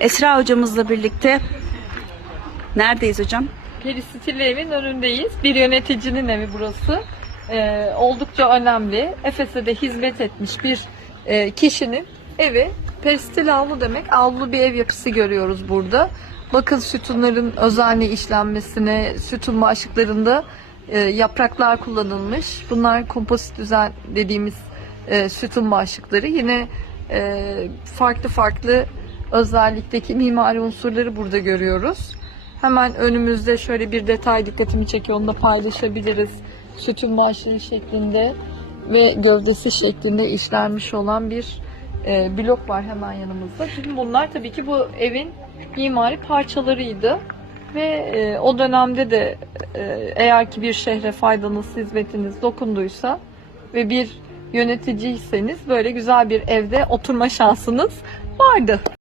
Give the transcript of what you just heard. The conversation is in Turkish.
Esra hocamızla birlikte neredeyiz hocam? Perisitili evin önündeyiz. Bir yöneticinin evi burası. Ee, oldukça önemli. Efes'e de hizmet etmiş bir e, kişinin evi. Peristil avlu demek. Avlu bir ev yapısı görüyoruz burada. Bakın sütunların özenle işlenmesine, sütun başlıklarında e, yapraklar kullanılmış. Bunlar kompozit düzen dediğimiz e, sütun başlıkları. Yine e, farklı farklı özellikteki mimari unsurları burada görüyoruz. Hemen önümüzde şöyle bir detay dikkatimi çekiyor. Onu da paylaşabiliriz. Sütun başlığı şeklinde ve gövdesi şeklinde işlenmiş olan bir e, blok var hemen yanımızda. Tüm bunlar tabii ki bu evin mimari parçalarıydı. Ve e, o dönemde de e, eğer ki bir şehre faydanız, hizmetiniz dokunduysa ve bir yöneticiyseniz böyle güzel bir evde oturma şansınız vardı.